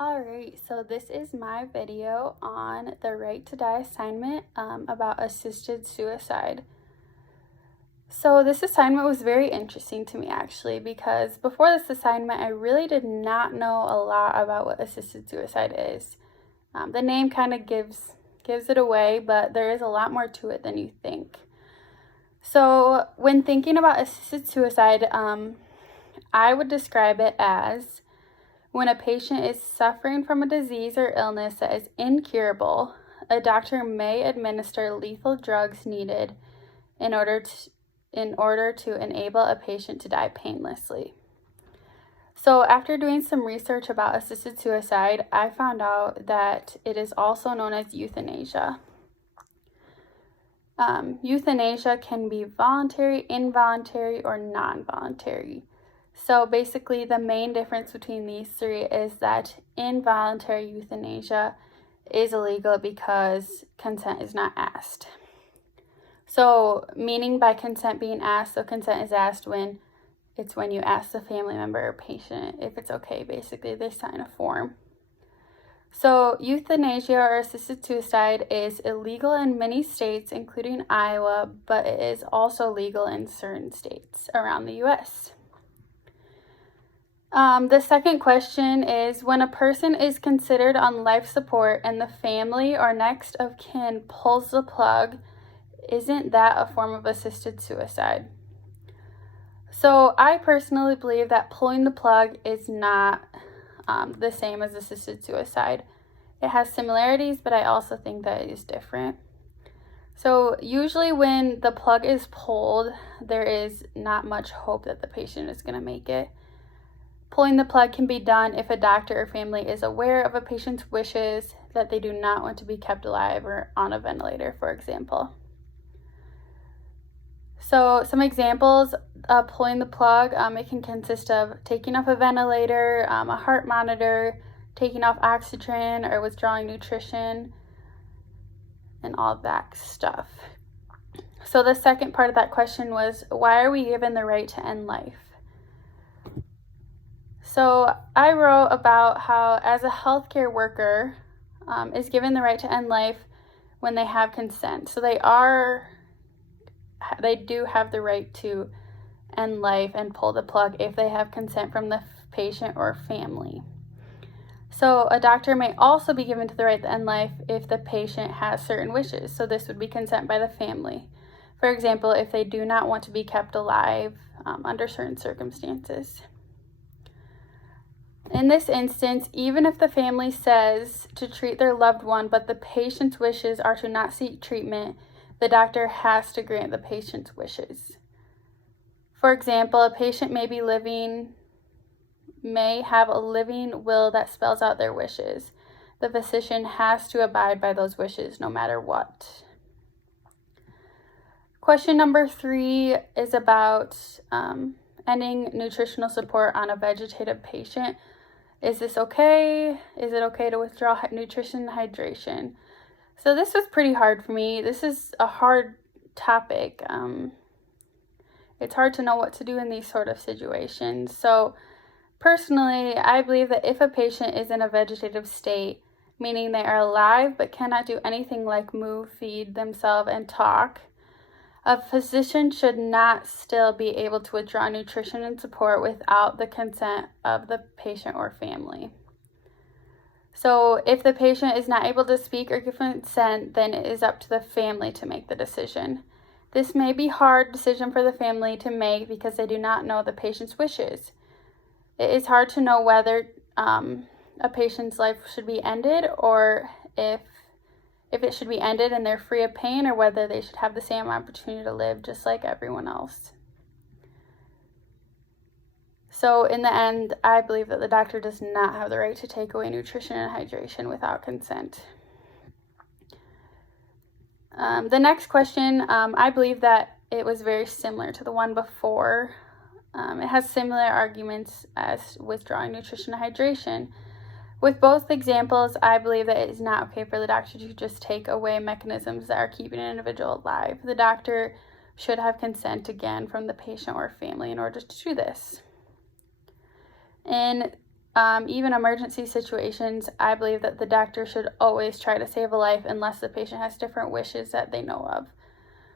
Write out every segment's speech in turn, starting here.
Alright, so this is my video on the Right to Die assignment about assisted suicide. So this assignment was very interesting to me actually because before this assignment I really did not know a lot about what assisted suicide is. The name kind of gives it away, but there is a lot more to it than you think. So when thinking about assisted suicide, I would describe it as when a patient is suffering from a disease or illness that is incurable, a doctor may administer lethal drugs needed in order to enable a patient to die painlessly. So after doing some research about assisted suicide, I found out that it is also known as euthanasia. Euthanasia can be voluntary, involuntary, or non-voluntary. So basically the main difference between these three is that involuntary euthanasia is illegal because consent is not asked. So meaning by consent being asked, so consent is asked when you ask the family member or patient if it's okay. Basically they sign a form. So euthanasia or assisted suicide is illegal in many states, including Iowa, but it is also legal in certain states around the U.S. The second question is, when a person is considered on life support and the family or next of kin pulls the plug, isn't that a form of assisted suicide? So I personally believe that pulling the plug is not the same as assisted suicide. It has similarities, but I also think that it is different. So usually when the plug is pulled, there is not much hope that the patient is going to make it. Pulling the plug can be done if a doctor or family is aware of a patient's wishes, that they do not want to be kept alive or on a ventilator, for example. So some examples of pulling the plug, it can consist of taking off a ventilator, a heart monitor, taking off oxygen, or withdrawing nutrition, and all of that stuff. So the second part of that question was, why are we given the right to end life? So I wrote about how as a healthcare worker is given the right to end life when they have consent. So they do have the right to end life and pull the plug if they have consent from the patient or family. So a doctor may also be given the right to end life if the patient has certain wishes. So this would be consent by the family. For example, if they do not want to be kept alive under certain circumstances. In this instance, even if the family says to treat their loved one, but the patient's wishes are to not seek treatment, the doctor has to grant the patient's wishes. For example, a patient may have a living will that spells out their wishes. The physician has to abide by those wishes no matter what. Question number 3 is about ending nutritional support on a vegetative patient. Is this okay? Is it okay to withdraw nutrition and hydration? So this was pretty hard for me. This is a hard topic. It's hard to know what to do in these sort of situations. So personally, I believe that if a patient is in a vegetative state, meaning they are alive but cannot do anything like move, feed themselves, and talk, a physician should not still be able to withdraw nutrition and support without the consent of the patient or family. So if the patient is not able to speak or give consent, then it is up to the family to make the decision. This may be a hard decision for the family to make because they do not know the patient's wishes. It is hard to know whether a patient's life should be ended, or if it should be ended and they're free of pain, or whether they should have the same opportunity to live just like everyone else. So in the end, I believe that the doctor does not have the right to take away nutrition and hydration without consent. The next question, I believe that it was very similar to the one before. It has similar arguments as withdrawing nutrition and hydration. With both examples, I believe that it is not okay for the doctor to just take away mechanisms that are keeping an individual alive. The doctor should have consent again from the patient or family in order to do this. In even emergency situations, I believe that the doctor should always try to save a life unless the patient has different wishes that they know of.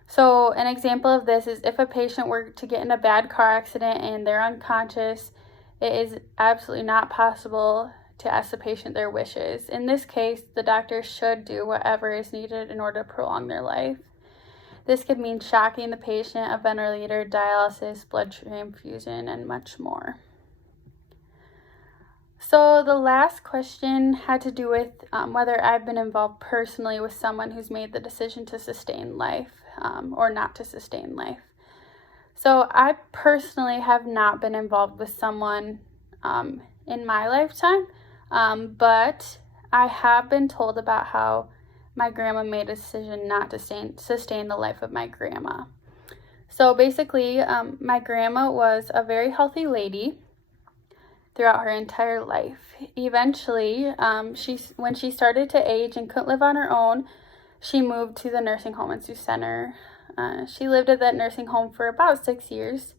So an example of this is if a patient were to get in a bad car accident and they're unconscious, it is absolutely not possible to ask the patient their wishes. In this case, the doctor should do whatever is needed in order to prolong their life. This could mean shocking the patient, a ventilator, dialysis, blood transfusion, and much more. So the last question had to do with whether I've been involved personally with someone who's made the decision to sustain life or not to sustain life. So I personally have not been involved with someone in my lifetime, but I have been told about how my grandma made a decision not to sustain the life of my grandma. So basically, my grandma was a very healthy lady throughout her entire life. Eventually, when she started to age and couldn't live on her own, she moved to the nursing home in Sioux Center. She lived at that nursing home for about 6 years.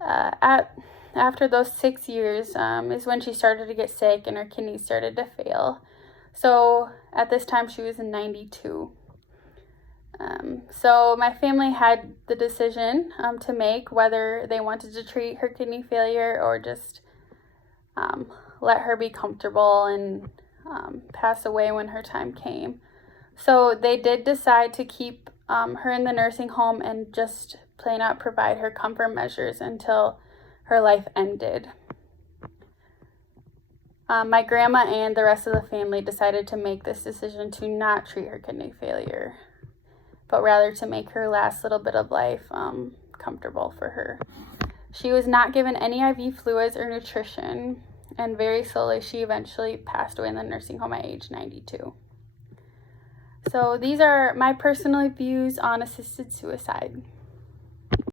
After those 6 years is when she started to get sick and her kidneys started to fail. So at this time, she was 92. So my family had the decision to make whether they wanted to treat her kidney failure or just let her be comfortable and pass away when her time came. So they did decide to keep her in the nursing home and just plain out provide her comfort measures until her life ended. My grandma and the rest of the family decided to make this decision to not treat her kidney failure, but rather to make her last little bit of life comfortable for her. She was not given any IV fluids or nutrition, and very slowly she eventually passed away in the nursing home at age 92. So these are my personal views on assisted suicide.